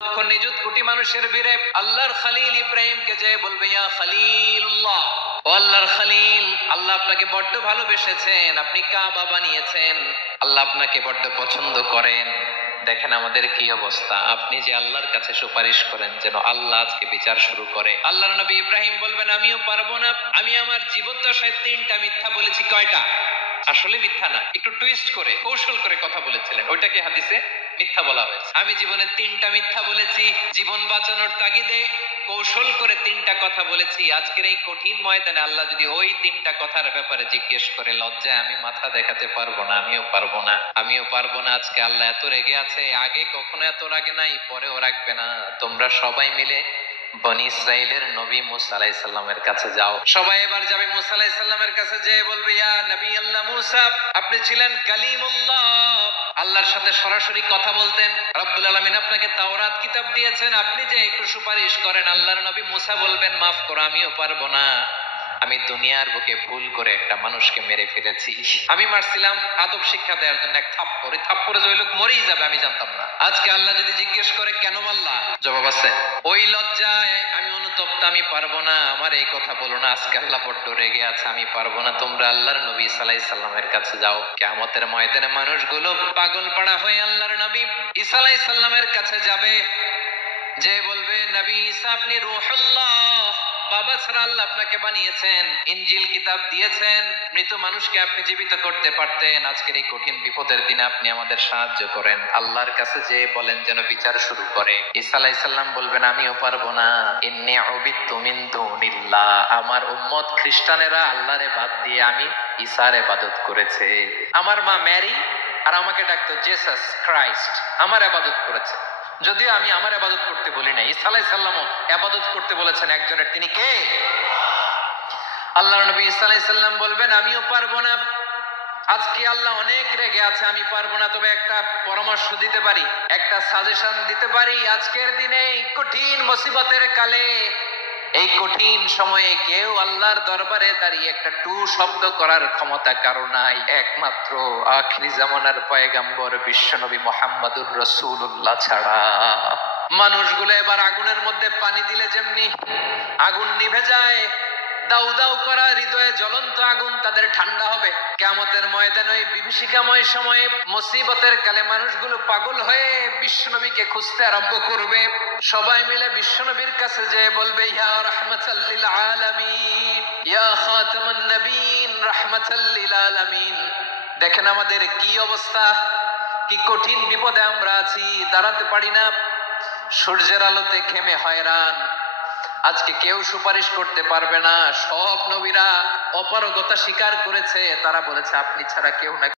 নিযুত কোটি মানুষের ভিড়ে আল্লাহর খলিল ইব্রাহিমকে যে বলবে ইয়া খলিলুল্লাহ, ও আল্লাহর খলিল, আল্লাহ আপনাকে বড্ড ভালোবেসেছেন, আপনি কাবা বানিয়েছেন, আল্লাহ আপনাকে বড্ড পছন্দ করেন। দেখেন আমাদের কি অবস্থা। আপনি যে আল্লাহর কাছে সুপারিশ করেন যেন আল্লাহ আজকে বিচার শুরু করে। আল্লাহর নবী ইব্রাহিম বলবেন আমিও পারবো না, আমি আমার জীবদ্দশায় 3টা মিথ্যা বলেছি। কয়টা? আসলে মিথ্যা না, একটু টুইস্ট করে কৌশল করে কথা বলেছিলেন, ওইটাকে হাদিসে মিথ্যা বলা হয়েছে। আমি জীবনে 3টা মিথ্যা বলেছি, জীবন বাঁচানোর তাগিদে কৌশল করে 3টা কথা বলেছি। আজকের এই কঠিন ময়দানে আল্লাহ যদি ওই 3টা কথার ব্যাপারে জিজ্ঞেস করে, লজ্জায় আমি মাথা দেখাতে পারবো না, আমিও পারবো না, আমিও পারবো না। আজকে আল্লাহ এত রেগে আছে, আগে কখনো এত রাগে নাই, পরেও রাখবে না। তোমরা সবাই মিলে বনি ইসরাইলের নবী মুসা আলাইহিস সালামের কাছে যাও। সবাই এবার যাবে মুসা আলাইহিস সালামের কাছে, যেয়ে বলবে ইয়া নবী আল্লাহ মুসা, আপনি ছিলেন কালিমুল্লাহ, আল্লাহর সাথে সরাসরি কথা বলতেন। রব্বুল আলামিন আপনাকে তাওরাত কিতাব দিয়েছেন, আপনি যে একটু সুপারিশ করেন। আল্লাহর নবী মুসা বলবেন মাফ করো, আমিও পারবো না, আমি দুনিয়ার বুকে ভুল করে একটা মানুষকে মেরে ফেলেছি। আমি মারছিলাম আদব শিক্ষা দেওয়ার জন্য এক থাপ্পড়, থাপ্পড়ে যে ওই লোক মরেই যাবে আমি জানতাম না। আজকে আল্লাহ যদি জিজ্ঞেস করে কেন মারলা, জবাব আছে। ওই লজ্জায় আমি অনুতপ্ত, আমি পারবো না, আমার এই কথা বলো না। আজকে আল্লাহ বড্ড রেগে আছে, আমি পারবো না। তোমরা আল্লাহর নবী ঈসা আলাইহিস সালামের কাছে যাও। কিয়ামতের ময়দানে মানুষগুলো পাগল পাড়া হয়ে আল্লাহর নবী ঈসা আলাইহিস সালামের কাছে যাবে, যে বলবে নবী ঈসা আপনি রূহুল্লাহ, বাবা ছাড়া আল্লাহ আপনাকে বানিয়েছেন, ইনজিল কিতাব দিয়েছেন, মৃত মানুষকে আপনি জীবিত করতে পারতেন। আজকের এই কঠিন বিপদের দিনে আপনি আমাদের সাহায্য করেন। আল্লাহর কাছে যে বলেন যেন বিচার শুরু করে। ঈসা আলাইহিস সালাম বলবেন আমিও পারবো না, ইন্নী উবিদতু মিন দুনিল্লাহ, আমার উম্মত খ্রিস্টানেরা আল্লাহরে বাদ দিয়ে আমি ঈসার ইবাদত করেছে। আমার মা মেরি আর আমাকে ডাকতো জেসাস ক্রাইস্ট, আমার ইবাদত করেছে। যদিও আমি আমার ইবাদত করতে বলি না, ঈসা আলাইহিস সালামও ইবাদত করতে বলেছেন একজনের, তিনি কে? আল্লাহর নবী ঈসা আলাইহিস সালাম বলবেন আমিও পারবো না। আজকে আল্লাহ অনেক রেগে আছে, আমি পারবো না। তবে একটা পরামর্শ দিতে পারি, একটা সাজেশন দিতে পারি। আজকের দিনে এই কঠিন মুসিবতের কালে, এই কঠিন সময়ে কেউ আল্লাহর দরবারে দাঁড়িয়ে একটা টু শব্দ করার ক্ষমতা কারো নাই, একমাত্র আখিরি জামানার পয়গম্বর বিশ্বনবী মুহাম্মদুর রাসূলুল্লাহ ছাড়া। মানুষগুলো এবার আগুনের মধ্যে পানি দিলে যেমনি আগুন নিভে যায়, দাউ দাউ করা হৃদয়ে জ্বলন্ত আগুন তাদের ঠান্ডা হবে। কিয়ামতের ময়দানে ওই বিভীষিকাময় সময়ে মুসিবতের কালে মানুষগুলো পাগল হয়ে বিশ্বনবীকে খুঁজতে আরম্ভ করবে। সবাই মিলে বিশ্বনবীর কাছে যেয়ে বলবে ইয়া রাহমাতাল লিল আলামিন, ইয়া খাতামান নবীন, রাহমাতাল লিল আলামিন। দেখেন আমাদের কি অবস্থা, কি কঠিন বিপদে আমরা আছি, দাঁড়াতে পারি না, সূর্যের আলোতে ঘেমে হয়রান। আজকে কেউ সুপারিশ করতে পারবে না। সব নবীরা অপারগতা স্বীকার করেছে, তারা বলেছে আপনি ছাড়া কেউ না